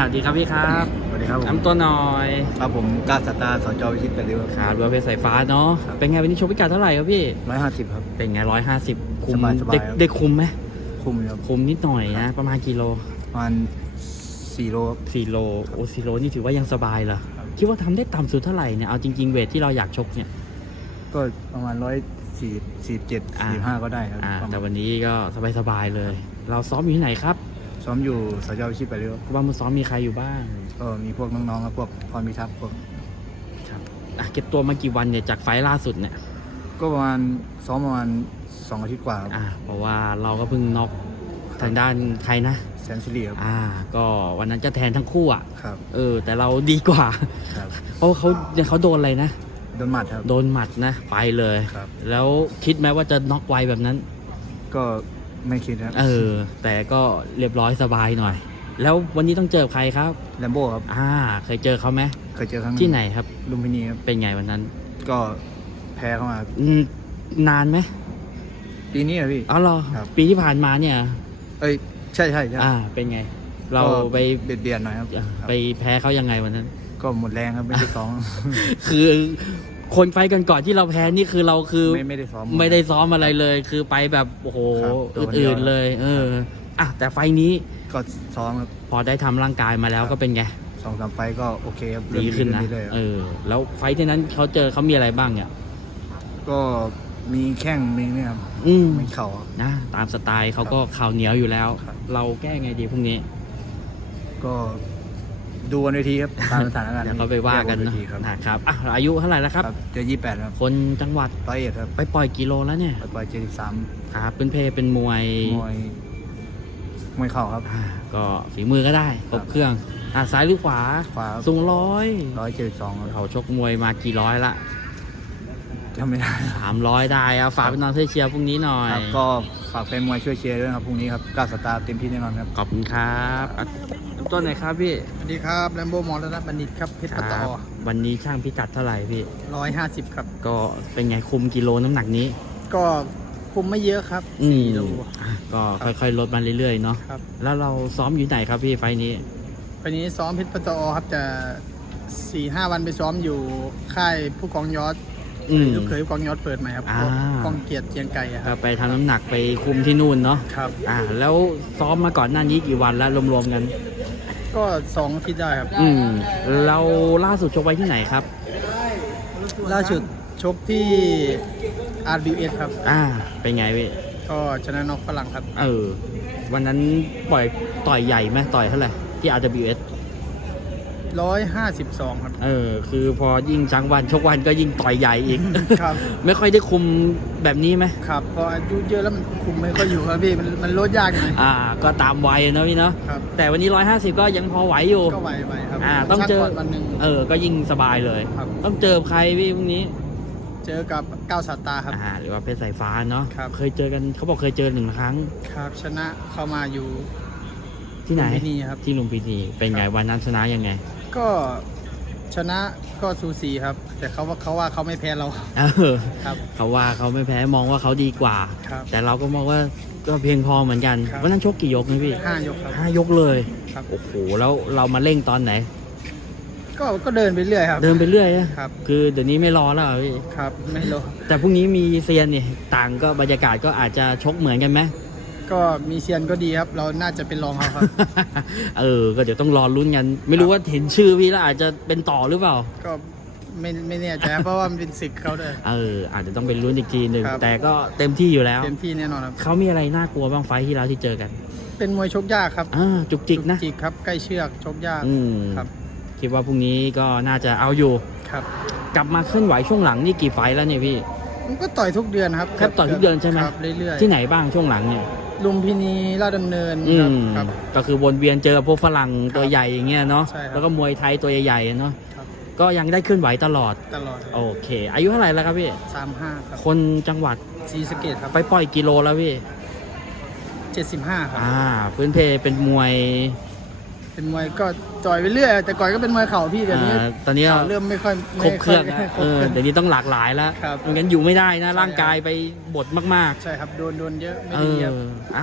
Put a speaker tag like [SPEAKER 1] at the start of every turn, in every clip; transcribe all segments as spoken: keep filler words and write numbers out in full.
[SPEAKER 1] สวัสดีครับพี่ครับ
[SPEAKER 2] สวัสดีครับผม
[SPEAKER 1] น้ำตัวหน่อย
[SPEAKER 2] ครับผมกาสตาร์สจวิชิตเป็นริ้ว
[SPEAKER 1] ครับรั้วเพชรสายฟ้าเนาะ
[SPEAKER 2] ครับ
[SPEAKER 1] เป็นไงวันนี้ชกพิกัดเท่าไหร่ครับพี่
[SPEAKER 2] ร้อยห้าสิบครับ
[SPEAKER 1] เป็นไงร้อยห้าสิบคุม
[SPEAKER 2] สบายๆ
[SPEAKER 1] ได้
[SPEAKER 2] ครับ
[SPEAKER 1] ได้คุมไหม
[SPEAKER 2] คุมครับ
[SPEAKER 1] คุมนิดหน่อยนะ ประมาณกิโล
[SPEAKER 2] ประมาณสี่โลครับ
[SPEAKER 1] สี่โลโอ้สี่โลนี่ถือว่ายังสบายเหรอ
[SPEAKER 2] ครับ
[SPEAKER 1] คิดว่าทำได้ต่ำสุดเท่าไหร่เนี่ยเอาจริงๆเวทที่เราอยากชกเนี่ย
[SPEAKER 2] ก็ประมาณร้อยสี่สี่เจ็ด
[SPEAKER 1] อ่า
[SPEAKER 2] สี่ห้าก็ได้ครับ
[SPEAKER 1] อ่า
[SPEAKER 2] ประมา
[SPEAKER 1] แต่
[SPEAKER 2] ณ
[SPEAKER 1] วันนี้ก็สบายๆเลย เราซ้อมอยู่ที่ไหนครับ
[SPEAKER 2] ซ้อมอยู่สจวิชิตเป็นริ้ว
[SPEAKER 1] ว่ามือซ้อมมีใครอยู่บ้าง
[SPEAKER 2] ก็มีพวกน้องๆครับพวกพรพิทักษ์พวก
[SPEAKER 1] ครับอ่ะเก็บตัวมากี่วันเนี่ยจากไฟล์ล่าสุดเนี่ย
[SPEAKER 2] ก็ประมาณซ้อมประมาณสองอาทิตย์กว่าครับ
[SPEAKER 1] อ่าเพราะว่าเราก็เพิ่งน็อกทางด้านใครนะ
[SPEAKER 2] แสนสิริครับ
[SPEAKER 1] อ่าก็วันนั้นจะแทนทั้งคู่อ่ะ
[SPEAKER 2] ครับ
[SPEAKER 1] เออแต่เราดีกว่า
[SPEAKER 2] ครับ
[SPEAKER 1] เพราะเขาเขาโดนอะไรนะ
[SPEAKER 2] โดนหมัดครับ
[SPEAKER 1] โดนหมัดนะไปเลย
[SPEAKER 2] ครับ
[SPEAKER 1] แล้วคิดไหมว่าจะน็อกไวแบบนั้น
[SPEAKER 2] ก็ไม่คิดครับ
[SPEAKER 1] เออ แต่ก็เรียบร้อยสบายหน่อย แล้ววันนี้ต้องเจอใครครับ
[SPEAKER 2] แลมโบ้ครับ
[SPEAKER 1] อ่าเคยเจอเขาไหม
[SPEAKER 2] เคยเจอครั้ง
[SPEAKER 1] ที่ไหนครับ
[SPEAKER 2] ลุมพินีครับ
[SPEAKER 1] เป็นไงวันนั้น
[SPEAKER 2] ก็แพ้เข้ามาครับ
[SPEAKER 1] อืมนานไหม
[SPEAKER 2] ปีนี้เหรอพี่
[SPEAKER 1] อ๋อเหรอ
[SPEAKER 2] ครับ
[SPEAKER 1] ปีที่ผ่านมาเนี่ย
[SPEAKER 2] เอ้ยใช่ใช่ใช่
[SPEAKER 1] อ่าเป็นไง เรา
[SPEAKER 2] ก็
[SPEAKER 1] ไป
[SPEAKER 2] เบียดเบียดหน่อยครับ
[SPEAKER 1] อ่ะ
[SPEAKER 2] ครับ
[SPEAKER 1] ไปแพ้เขายังไงวันนั้น
[SPEAKER 2] ก็หมดแรงครับไม่ได้ซ้อม
[SPEAKER 1] คือคนไฟกันก่อนที่เราแพ้นี่คือเราคือ
[SPEAKER 2] ไม่ไม่ได้ซ้อม
[SPEAKER 1] ไม่ได้ซ้อมอะไรเลย คือไปแบบโอ้โห
[SPEAKER 2] ครับตัวคนเดียว
[SPEAKER 1] อื่นๆเลย เอออ่ะแต่ไฟนี้
[SPEAKER 2] ก็ซ้อมครับ
[SPEAKER 1] พอได้ทำร่างกายมาแล้ว
[SPEAKER 2] ครับ
[SPEAKER 1] ก็เป็นไง
[SPEAKER 2] สองสามไฟต์ก็โอเคครับเริ่ม
[SPEAKER 1] ดีขึ้นนะ
[SPEAKER 2] เรื่อยๆค
[SPEAKER 1] เอ
[SPEAKER 2] รับ
[SPEAKER 1] อ แล้วไฟที่นั้นเขาเจอเขามีอะไรบ้างเนี่ย
[SPEAKER 2] ก็มีแข้งมีเนี่ยครับ
[SPEAKER 1] อืม
[SPEAKER 2] มีเข่าครับ
[SPEAKER 1] นะตามสไตล์เขาก็ข่าวเหนียวอยู่แล้ว
[SPEAKER 2] ครับ
[SPEAKER 1] เราแก้ไงดีพรุ่งนี้
[SPEAKER 2] ก็ดูกันเวทีครับตามสถานการณ์
[SPEAKER 1] เดี๋ยวเขาไปว่ากัน
[SPEAKER 2] แย
[SPEAKER 1] เนอะ
[SPEAKER 2] เวทีครับ
[SPEAKER 1] นะครับอ่ะอายุเท่าไหร่แล้วครับ
[SPEAKER 2] ครับเจอยี่สิบแปดครับ
[SPEAKER 1] คนจังหวัด
[SPEAKER 2] ร้อยเอ็ดครับ
[SPEAKER 1] ไปปล่อยกิโลแล้วเนี่ย
[SPEAKER 2] ไปปล่อยเจ็ดสิบสาม
[SPEAKER 1] ครับเป็นเพเป็นมวย
[SPEAKER 2] มวยมวยเข่าครับ
[SPEAKER 1] อ่าก็ฝีมือก็ได้ครบเครื่องอ่ะซ้ายหรือขวา
[SPEAKER 2] ขวา
[SPEAKER 1] สูงร้อย
[SPEAKER 2] ร้อยเจ็ดสิบสองครับ
[SPEAKER 1] เขาชกมวยมากี่ร้อยละ
[SPEAKER 2] จำไม่ได้
[SPEAKER 1] สามร้อยได้อะฝากเป็นนอนเชียร์พรุ่งนี้หน่อย
[SPEAKER 2] ครับก็ฝากแฟนมวยช่วยเชียร์ด้วยนะครับพรุ่งนี้ครับกล้าสตาร์เต็มที่แน่นอนครับ
[SPEAKER 1] ขอบคุณครับอ่ะต้นไหนครับพี่
[SPEAKER 3] สวัสดีครับแลมโบมอลรัตนบัณฑิตครับเพชร
[SPEAKER 1] ค
[SPEAKER 3] ปะต
[SPEAKER 1] รั
[SPEAKER 3] อบ
[SPEAKER 1] วันนี้ช่างพิกัดเท่าไหร่พี่
[SPEAKER 3] ร้อยห้าสิบครับ
[SPEAKER 1] ก็เป็นไงคุมกิโลน้ำหนักนี้
[SPEAKER 3] ก็คุมไม่เยอะครับ
[SPEAKER 1] อืม
[SPEAKER 3] สี่โล
[SPEAKER 1] อ่ะก็ค่อยๆลดมาเรื่อยๆเนาะ
[SPEAKER 3] ครับ
[SPEAKER 1] แล้วเราซ้อมอยู่ไหนครับพี่ไฟล์นี้
[SPEAKER 3] วันนี้ซ้อมเพชรปะตอครับจะสี่ห้าวันไปซ้อมอยู่ค่ายผู้กองยอด
[SPEAKER 1] อืม
[SPEAKER 3] ลูกเขยผู้กองยอดเปิดใหม่ครับ
[SPEAKER 1] อ่า
[SPEAKER 3] กองเกียรติเกียงไก่อะค
[SPEAKER 1] ก็
[SPEAKER 3] รับ
[SPEAKER 1] ไปทำน้ำหนักไปคุมที่นู่นเนาะ
[SPEAKER 3] ครับ
[SPEAKER 1] อ่าแล้วซ้อมมาก่อนหน้านี้กี่วันแล้วรวมๆกัน
[SPEAKER 3] ก็สองอาทิตย์ได้ครับ
[SPEAKER 1] อืมเราล่าสุดชกไว้ที่ไหนครับ
[SPEAKER 3] ล่าสุดชกที่ อาร์ บี เอส ครับ
[SPEAKER 1] อ่าเป็นไงพี่
[SPEAKER 3] ก็ชนะน็อกฝรั่งครับ
[SPEAKER 1] เออวันนั้นปล่อยต่อยใหญ่ไหมต่อยเท่าไหร่ที่ อาร์ ดับเบิลยู เอส
[SPEAKER 3] ร้อยห้าสิบสองครับ
[SPEAKER 1] เออคือพอยิ่งจังวันชกวันก็ยิ่งต่อยใหญ่อีก
[SPEAKER 3] ครับ
[SPEAKER 1] ไม่ค่อยได้คุมแบบนี้ไหม
[SPEAKER 3] ครับพออายุเยอะแล้วมันคุมไม่ค่อยอยู่ครับพี่มันมันลดยากหน่อย
[SPEAKER 1] อ่าก็ตามวัยเนอะพี่เนาะ
[SPEAKER 3] ครับ
[SPEAKER 1] แต่วันนี้ร้อยห้าสิบก็ยังพอไหวอยู่
[SPEAKER 3] ก็ไหวไปครับ
[SPEAKER 1] อ่าต้องเจอ
[SPEAKER 3] ช่างก่นวันหนึ่ง
[SPEAKER 1] เออก็ยิ่งสบายเลย
[SPEAKER 3] ครับ
[SPEAKER 1] ต้องเจอใครพี่พรุ่งนี้
[SPEAKER 3] เจอกับก้าวสาตาครับ
[SPEAKER 1] อ่าหรือว่าเพชรสายฟ้าเนาะ
[SPEAKER 3] ครับ
[SPEAKER 1] เคยเจอกันเขาบอกเคยเจอหนึ่งครั้ง
[SPEAKER 3] ครับชนะเข้ามาอยู่
[SPEAKER 1] ที่ไหน
[SPEAKER 3] ลุมพินีครับ
[SPEAKER 1] ที่ลุมพินีเป็นไงวันนั้นชนะยังไง
[SPEAKER 3] ก็ชนะก็สูสีครับ แต่เขาว่าเขาว่าเขาไม่แพ้เรา
[SPEAKER 1] เออ
[SPEAKER 3] ครับ
[SPEAKER 1] เขาว่าเขาไม่แพ้มองว่าเขาดีกว่า
[SPEAKER 3] ครับ
[SPEAKER 1] แต่เราก็มองว่าก็เพียงพอเหมือนกัน
[SPEAKER 3] ครับ
[SPEAKER 1] วันนั้นชกกี่ยกนะพี่
[SPEAKER 3] ห้ายกครับ
[SPEAKER 1] ห้ายกเลย
[SPEAKER 3] ครับ
[SPEAKER 1] โอ้โหแล้วเรามาเร่งตอนไหน
[SPEAKER 3] ก็ก็เดินไปเรื่อยครับ
[SPEAKER 1] เดินไปเรื่อยนะครับ คือเดี๋ยวนี้ไม่รอแล้วเหรอพี่
[SPEAKER 3] ครับไม่รู้
[SPEAKER 1] แต่พรุ่งนี้มีเซียนนี่ต่างก็บรรยากาศก็อาจจะชกเหมือนกันไหม
[SPEAKER 3] ก็มีเซียนก็ดีครับ เราน่าจะเป็นรองเขาครับ
[SPEAKER 1] เออ ก็เดี๋ยวต้องรอลุ้นกัน ไม่รู้ว่าเห็นชื่อพี่แล้วอาจจะเป็นต่อหรือเปล่า
[SPEAKER 3] ก็ไม่ไม่แน่ใจครับเพราะว่ามันเป็นศึกเขาด้วย
[SPEAKER 1] เออ อาจจะต้องเป็นลุ้นอีกทีหนึ่ง
[SPEAKER 3] ครับ
[SPEAKER 1] แต่ก็เต็มที่อยู่แล้ว
[SPEAKER 3] เต็มที่แน่นอนครับ
[SPEAKER 1] เขามีอะไรน่ากลัวบ้างไฟท์ที่เราที่เจอกัน
[SPEAKER 3] เป็นมวยชกยากครับ
[SPEAKER 1] อ่าจุกจิกนะ
[SPEAKER 3] จิกครับใกล้เชือกชกยาก
[SPEAKER 1] อืม
[SPEAKER 3] ครับ
[SPEAKER 1] คิดว่าพรุ่งนี้ก็น่าจะเอาอยู่
[SPEAKER 3] ครับ
[SPEAKER 1] กลับมาเคลื่อนไหวช่วงหลังนี่กี่ไฟท์แล้วเนี่ยพี่
[SPEAKER 3] มันก็ต่อยทุกเดือนครับ
[SPEAKER 1] ครับต่อยทุกเดือนใช่ไหม
[SPEAKER 3] ครับเรื่อยๆ
[SPEAKER 1] ที่ไหนบ้างช่วงหลังเนี่ย
[SPEAKER 3] ลุมพินีลาดดำเนิน
[SPEAKER 1] อื
[SPEAKER 3] ครับ
[SPEAKER 1] ม
[SPEAKER 3] ครับ
[SPEAKER 1] ก็คือวนเวียนเจอพวกฝรั่งตัวใหญ่อย่างเงี้ยเนาะ
[SPEAKER 3] ใช่ครับ
[SPEAKER 1] แล้วก็มวยไทยตัวใหญ่ๆเนาะ
[SPEAKER 3] ครับ
[SPEAKER 1] ก็ยังได้เคลื่อนไหวตลอด
[SPEAKER 3] ตลอด
[SPEAKER 1] โอเค อายุเท่าไหร่แล้วครับพี่
[SPEAKER 3] สามห้าครับ
[SPEAKER 1] คนจังหวัด
[SPEAKER 3] ศรีสะเกดครับ
[SPEAKER 1] ไปปล่อยกิโลแล้วพี่
[SPEAKER 3] เจ็ดสิบห้าครับ
[SPEAKER 1] อ่าพื้นเพเป็นมวย
[SPEAKER 3] เป็นมวยก็ต่อยไปเรื่อย แต่ก่อนก็เป็นมวยเข่าพี่เดี๋ยวนี้
[SPEAKER 1] อ่าตอนนี้
[SPEAKER 3] เข่าเริ่มไม่ค่อย
[SPEAKER 1] ครบเครื่อง
[SPEAKER 3] ไม่
[SPEAKER 1] นะ
[SPEAKER 3] ค่
[SPEAKER 1] เอ
[SPEAKER 3] อย
[SPEAKER 1] อ
[SPEAKER 3] ครบ
[SPEAKER 1] เดี๋ยวนี้ต้องหลากหลายแล้ว
[SPEAKER 3] ครับ
[SPEAKER 1] ไม่งั้นอยู่ไม่ได้นะ
[SPEAKER 3] ใช่
[SPEAKER 1] ร่างกายไปบดมาก
[SPEAKER 3] ใช่ครับโดนโดนเยอะ
[SPEAKER 1] ๆ
[SPEAKER 3] ไม่
[SPEAKER 1] เอ
[SPEAKER 3] ดี
[SPEAKER 1] อ
[SPEAKER 3] ครับ
[SPEAKER 1] อ่ะ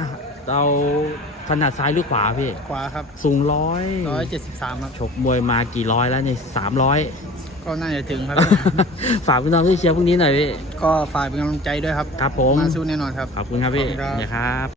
[SPEAKER 1] เราถนัดซ้ายหรือขวาพี่
[SPEAKER 3] ขวาครับ
[SPEAKER 1] สูงร้อย
[SPEAKER 3] ร้อยเจ็ดสิบสามครับ
[SPEAKER 1] ชกมวยมากี่ร้อยแล้วเนี่ยสามร้อย
[SPEAKER 3] ก็น่าจะถึงครับ
[SPEAKER 1] ฝากพี่น้องที่เชียร์พรุ่งนี้หน่อยพี่
[SPEAKER 3] ก็ฝากเป็นกำลังใจด้วยครับ
[SPEAKER 1] ครับผม
[SPEAKER 3] มาสู้แน่นอนครับ
[SPEAKER 1] ขอบคุณครับพี่
[SPEAKER 3] ขอบคุณครับ
[SPEAKER 1] เนี่ยครับ